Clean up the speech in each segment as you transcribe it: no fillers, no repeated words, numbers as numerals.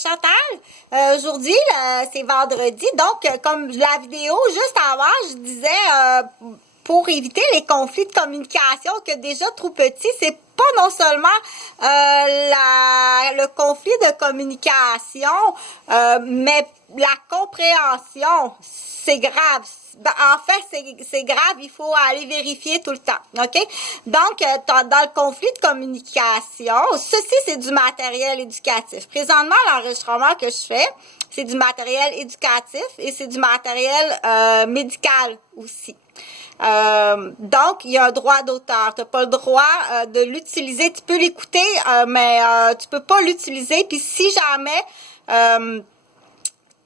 Chantal. Aujourd'hui, c'est vendredi, donc comme la vidéo juste avant, je disais pour éviter les conflits de communication que déjà trop petits, c'est pas non seulement le conflit de communication, mais la compréhension, c'est grave. En fait, c'est grave, il faut aller vérifier tout le temps, OK? Donc, dans le conflit de communication, ceci, c'est du matériel éducatif. Présentement, l'enregistrement que je fais, c'est du matériel éducatif et c'est du matériel médical aussi. Donc, il y a un droit d'auteur. Tu n'as pas le droit de l'utiliser. Tu peux l'écouter, mais tu peux pas l'utiliser. Puis si jamais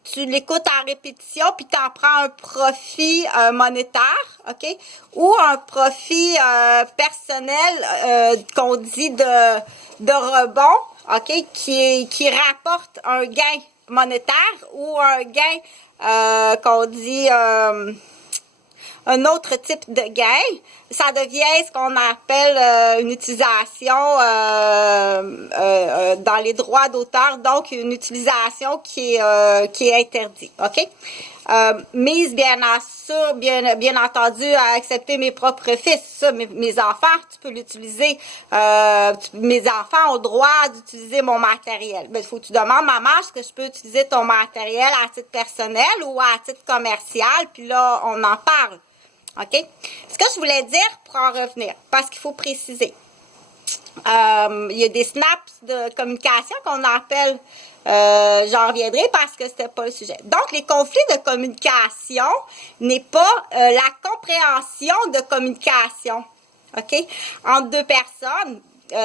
tu l'écoutes en répétition, puis tu en prends un profit monétaire, OK? Ou un profit personnel qu'on dit de rebond, OK? Qui rapporte un gain monétaire ou un gain qu'on dit un autre type de gain, ça devient ce qu'on appelle une utilisation dans les droits d'auteur, donc une utilisation qui est interdite, OK? Mise bien entendu à accepter mes propres fils, ça, mes enfants, tu peux l'utiliser, mes enfants ont le droit d'utiliser mon matériel. Mais il faut que tu demandes, maman, est-ce que je peux utiliser ton matériel à titre personnel ou à titre commercial, puis là, on en parle. OK? Ce que je voulais dire pour en revenir, parce qu'il faut préciser. Il y a des snaps de communication qu'on appelle, j'en reviendrai parce que c'était pas le sujet. Donc, les conflits de communication n'est pas la compréhension de communication. OK? Entre deux personnes,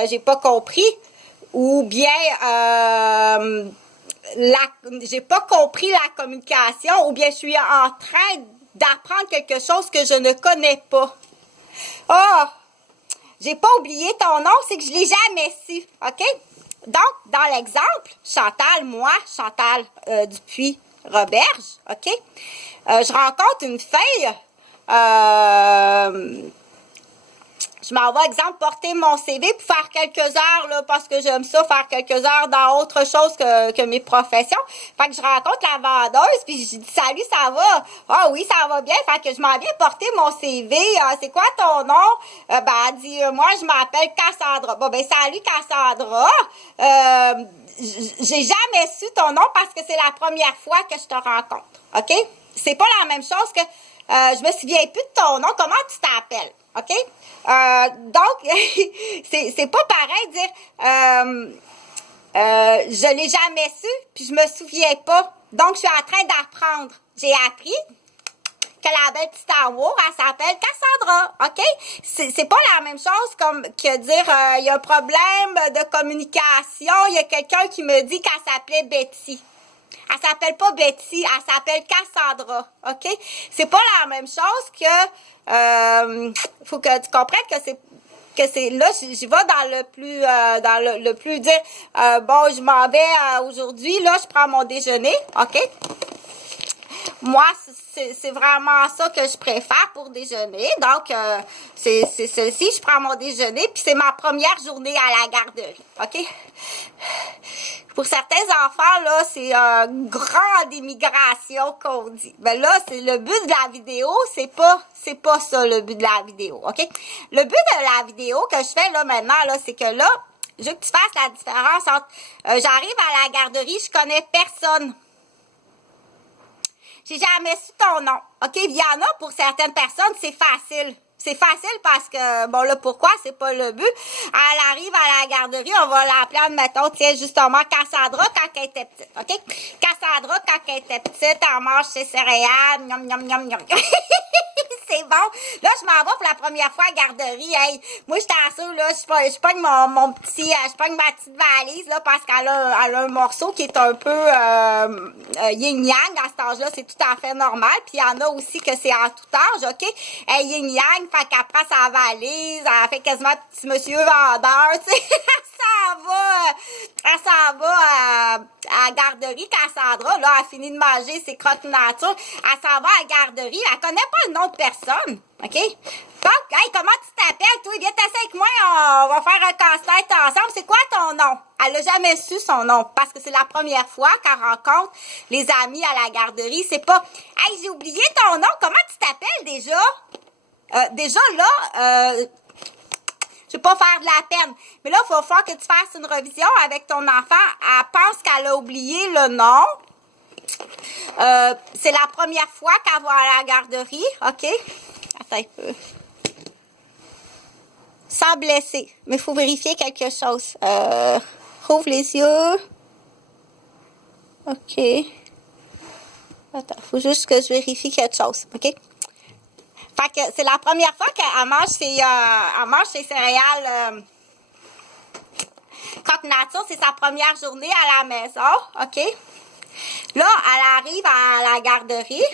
j'ai pas compris, ou bien j'ai pas compris la communication, ou bien je suis en train d'apprendre quelque chose que je ne connais pas. Ah! J'ai pas oublié ton nom, c'est que je l'ai jamais su, OK? Donc, dans l'exemple, Chantal Dupuis-Roberge, OK? Je rencontre une fille, je m'en vais, exemple, porter mon CV pour faire quelques heures, là, parce que j'aime ça, faire quelques heures dans autre chose que mes professions. Fait que je rencontre la vendeuse, puis je dis « Salut, ça va? » « Ah oui, ça va bien. » Fait que je m'en viens porter mon CV. « C'est quoi ton nom? » Ben, elle dit « Moi, je m'appelle Cassandra. » Bon, ben, salut Cassandra. J'ai jamais su ton nom parce que c'est la première fois que je te rencontre. OK? C'est pas la même chose que je me souviens plus de ton nom. Comment tu t'appelles? OK? Donc, c'est pas pareil de dire je l'ai jamais su, puis je me souviens pas. Donc, je suis en train d'apprendre. J'ai appris que la belle petite amour, elle s'appelle Cassandra. OK? C'est pas la même chose que dire il y a un problème de communication. Il y a quelqu'un qui me dit qu'elle s'appelait Betty. Elle s'appelle pas Betty, elle s'appelle Cassandra, OK? C'est pas la même chose que faut que tu comprennes que c'est là, j'y vais dans le plus dire bon, je m'en vais aujourd'hui, là, je prends mon déjeuner, OK? Moi, c'est vraiment ça que je préfère pour déjeuner. Donc, c'est celle-ci, je prends mon déjeuner, puis c'est ma première journée à la garderie, OK? Pour certains enfants, là, c'est une grande immigration qu'on dit. Ben là, c'est le but de la vidéo, c'est pas ça le but de la vidéo, OK? Le but de la vidéo que je fais là maintenant, là, c'est que là, je veux que tu fasses la différence entre j'arrive à la garderie, je connais personne. J'ai jamais su ton nom. OK? Il y en a pour certaines personnes, c'est facile. C'est facile parce que, bon là, pourquoi? C'est pas le but. Elle arrive à la garderie, on va l'appeler, admettons, tiens, justement, Cassandra quand elle était petite, OK? Cassandra, quand elle était petite, elle mange ses céréales, miam, miam, miam, miam. C'est bon. Là, je m'en vais pour la première fois à la garderie. Hey, moi, je t'assure, là, je pogne mon petit, je pogne ma petite valise, là, parce qu'elle a un morceau qui est un peu yin-yang. À cet âge-là, c'est tout à fait normal. Puis, il y en a aussi que c'est en tout âge, OK? Hey, yin-yang, fait qu'elle prend sa valise, elle fait quasiment petit monsieur vendeur, tu sais. Elle s'en va la garderie, Cassandra, là, elle finit de manger ses crottes nature, elle s'en va à la garderie, elle connaît pas le nom de personne, OK? Donc, hey, comment tu t'appelles, toi? Viens t'asseoir avec moi, on va faire un casse-tête ensemble. C'est quoi ton nom? Elle n'a jamais su son nom, parce que c'est la première fois qu'elle rencontre les amis à la garderie. C'est pas, hey, j'ai oublié ton nom, comment tu t'appelles déjà? Déjà, là, je vais pas faire de la peine. Mais là, il va falloir que tu fasses une revision avec ton enfant. Elle pense qu'elle a oublié le nom. C'est la première fois qu'elle va à la garderie, OK? Attends un peu. Sans blesser. Mais il faut vérifier quelque chose. Rouvre les yeux. OK. Attends, il faut juste que je vérifie quelque chose, OK? Fait que c'est la première fois qu'elle mange ses céréales Croque Nature. C'est sa première journée à la maison, OK? Là, elle arrive à la garderie.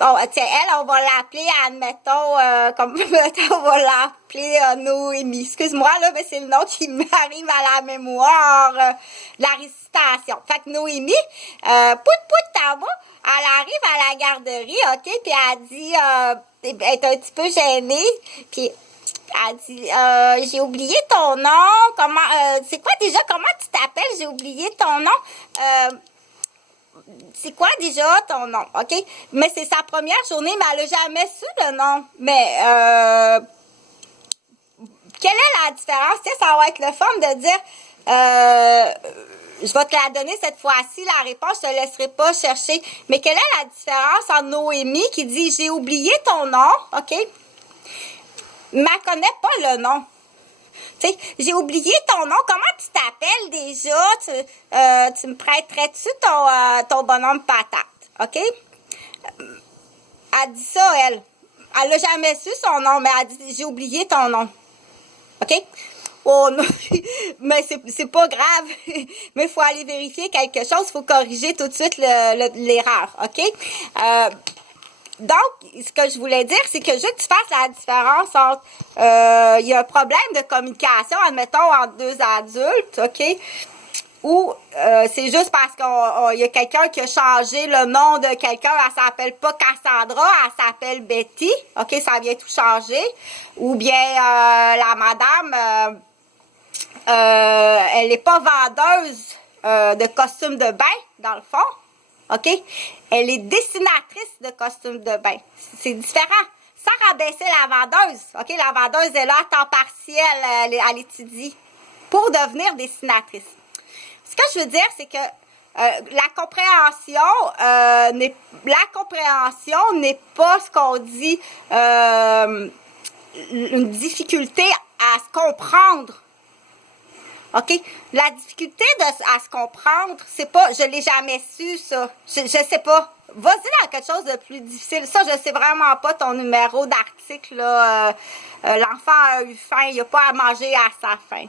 Bon, tiens, elle, on va l'appeler, admettons, on va l'appeler Noémie. Excuse-moi, là, mais c'est le nom qui m'arrive à la mémoire, la récitation. Fait que Noémie, t'en vas, elle arrive à la garderie, OK, puis elle dit, elle est un petit peu gênée, puis elle dit, j'ai oublié ton nom, c'est quoi déjà, comment tu t'appelles, j'ai oublié ton nom, c'est quoi déjà ton nom, OK? Mais c'est sa première journée, mais elle n'a jamais su le nom. Mais, quelle est la différence? Tu sais, ça va être le fun de dire, je vais te la donner cette fois-ci, la réponse, je te laisserai pas chercher. Mais quelle est la différence entre Noémie qui dit, j'ai oublié ton nom, OK? Mais elle connaît pas le nom. Tu sais, j'ai oublié ton nom. Comment tu t'appelles déjà? Tu me prêterais-tu ton bonhomme patate? OK? Elle dit ça, elle. Elle n'a jamais su son nom, mais elle dit, j'ai oublié ton nom. OK? Oh non, mais c'est pas grave. Mais il faut aller vérifier quelque chose. Il faut corriger tout de suite l'erreur. OK? Donc, ce que je voulais dire, c'est que juste que tu fasses la différence entre, il y a un problème de communication, admettons, entre deux adultes, OK? Ou c'est juste parce qu'il y a quelqu'un qui a changé le nom de quelqu'un, elle s'appelle pas Cassandra, elle s'appelle Betty, OK? Ça vient tout changer. Ou bien la madame, elle n'est pas vendeuse de costumes de bain, dans le fond. OK? Elle est dessinatrice de costumes de bain. C'est différent. Sans rabaisser la vendeuse. OK? La vendeuse est là à temps partiel, elle étudie pour devenir dessinatrice. Ce que je veux dire, c'est que la compréhension n'est pas ce qu'on dit une difficulté à se comprendre. OK? La difficulté à se comprendre, c'est pas, je l'ai jamais su, ça. Je sais pas. Vas-y dans quelque chose de plus difficile. Ça, je sais vraiment pas ton numéro d'article, là. L'enfant a eu faim, il a pas à manger à sa faim.